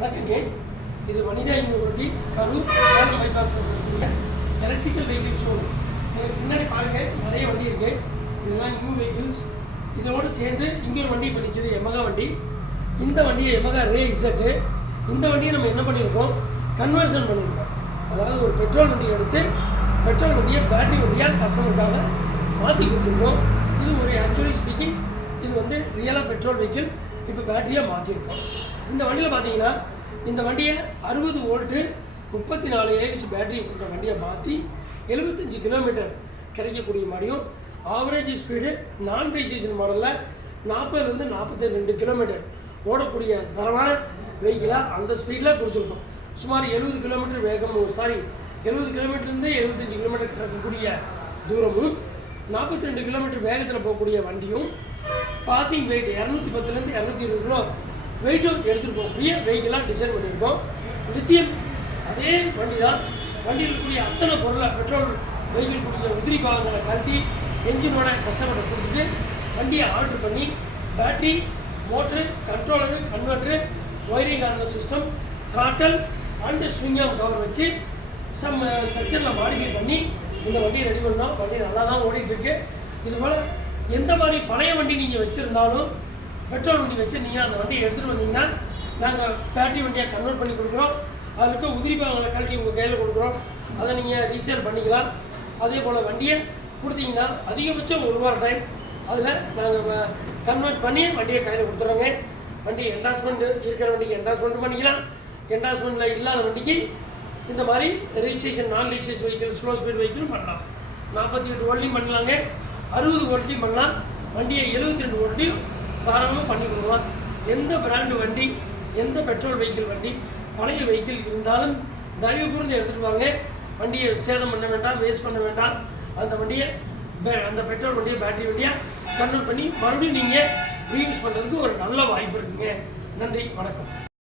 வணக்கங்க. இது Vanitha university Karur Salem bypass இருக்கக்கூடிய எலக்ட்ரிக்கல் வெஹிக்கிள் ஷோரூம். எனக்கு முன்னாடி பாருங்க, நிறைய வண்டி இருக்குது. இதெல்லாம் நியூ வெஹிக்கிள்ஸ். இதோடு சேர்ந்து இங்கே ஒரு வண்டி பண்ணிக்குது, எமகா வண்டி. இந்த வண்டியை எமகா ரே இசட்டு. இந்த வண்டியை நம்ம என்ன பண்ணியிருக்கோம், கன்வர்ஷன் பண்ணியிருக்கோம். அதாவது ஒரு பெட்ரோல் வண்டியை எடுத்து பெட்ரோல் வண்டியை பேட்டரி வண்டியாக கஸ்டமருக்காக மாற்றி கொடுத்துருக்கோம். இது ஒரு ஆக்சுவலி ஸ்பீக்கிங் இது வந்து ரியலாக பெட்ரோல் வெஹிக்கிள் இப்போ பேட்டரியாக மாற்றிருக்கோம். இந்த வண்டியில் பார்த்தீங்கன்னா இந்த வண்டியை 60 வோல்ட்டு 34 ஏஹெச் பேட்டரி கொண்ட வண்டியை மாற்றி 75 கிலோமீட்டர் கிடைக்கக்கூடிய மாதிரியும், ஆவரேஜ் ஸ்பீடு நான் ரெஜிஸ்ட்ரேஷன் மாடலில் 40லேருந்து 42 கிலோமீட்டர் ஓடக்கூடிய தரமான வெஹிக்கிளாக அந்த ஸ்பீடில் கொடுத்துருக்கோம். சுமார் 70 கிலோமீட்டர் வேகம் 70 கிலோமீட்டர்லேருந்து 75 கிலோமீட்டர் கிடக்கக்கூடிய தூரமும், 42 கிலோமீட்டர் வேகத்தில் போகக்கூடிய வண்டியும், பாசிங் வெயிட் 210லேருந்து 220 கிலோ வெயிட்டும் எடுத்துகிட்டு போகக்கூடிய வெஹிக்கிளாக டிசைன் பண்ணியிருக்கோம். லித்தியம் அதே வண்டி தான். வண்டியில் இருக்கக்கூடிய அத்தனை பொருளை பெட்ரோல் வெஹிக்கிள் கூடிய உதிரி பாகங்களை கழட்டி என்ஜினோட கஸ்டமரை கொடுத்துட்டு வண்டியை ஆர்டர் பண்ணி battery, motor, controller, converter, wiring order system, throttle and swingarm cover வச்சு சம் ஸ்ட்ரக்சரில் மாடிஃபை பண்ணி இந்த வண்டியை ரெடி பண்ணோம். வண்டி நல்லா தான் ஓடிட்டுருக்கு. இதுபோல் எந்த மாதிரி பழைய வண்டி நீங்கள் வச்சுருந்தாலும், பெட்ரோல் வண்டி வச்சுருந்தீங்கன்னா அந்த வண்டியை எடுத்துகிட்டு வந்தீங்கன்னா நாங்கள் பேட்டரி வண்டியாக கன்வெர்ட் பண்ணி கொடுக்குறோம். அதில் இருக்க உதிரி பாகங்களை கழட்டி உங்கள் கையில் கொடுக்குறோம். அதை நீங்கள் ரீசேல் பண்ணிக்கலாம். அதே போல் வண்டியை கொடுத்தீங்கன்னா அதிகபட்சம் 1 வார டைம் அதில் நாங்கள் கன்வெர்ட் பண்ணி வண்டியை கையில் கொடுத்துறோங்க. வண்டி என்டாஸ்மெண்ட் இருக்கிற வண்டிக்கு என்டாஸ்மெண்ட் பண்ணிக்கலாம். என்டாஸ்மெண்ட்டில் இல்லாத வண்டிக்கு இந்த மாதிரி ரெஜிஸ்ட்ரேஷன் நான் ரெஜிஸ்ட்ரேஷன் வெஹிக்கிள், ஸ்லோ ஸ்பீட் வெஹிக்கிளும் பண்ணலாம். 48 வோல்ட்லையும் பண்ணலாங்க, 60 வோல்ட்லையும் பண்ணலாம். வண்டியை 72 வோல்ட்லையும் தாராளமாக பண்ணி கொடுக்கலாம். எந்த பிராண்டு வண்டி, எந்த பெட்ரோல் வெஹிக்கிள் வண்டி, பழைய வெஹிக்கிள் இருந்தாலும் தயவு கூர்ந்து எடுத்துகிட்டு வாங்க. வண்டியை சேதம் பண்ண வேண்டாம், வேஸ்ட் பண்ண வேண்டாம். அந்த வண்டியை அந்த பெட்ரோல் வண்டியை பேட்டரி வண்டியாக கன்வெர்ட் பண்ணி மறுபடியும் நீங்கள் ரீயூஸ் பண்ணுறதுக்கு ஒரு நல்ல வாய்ப்பு இருக்குங்க. நன்றி, வணக்கம்.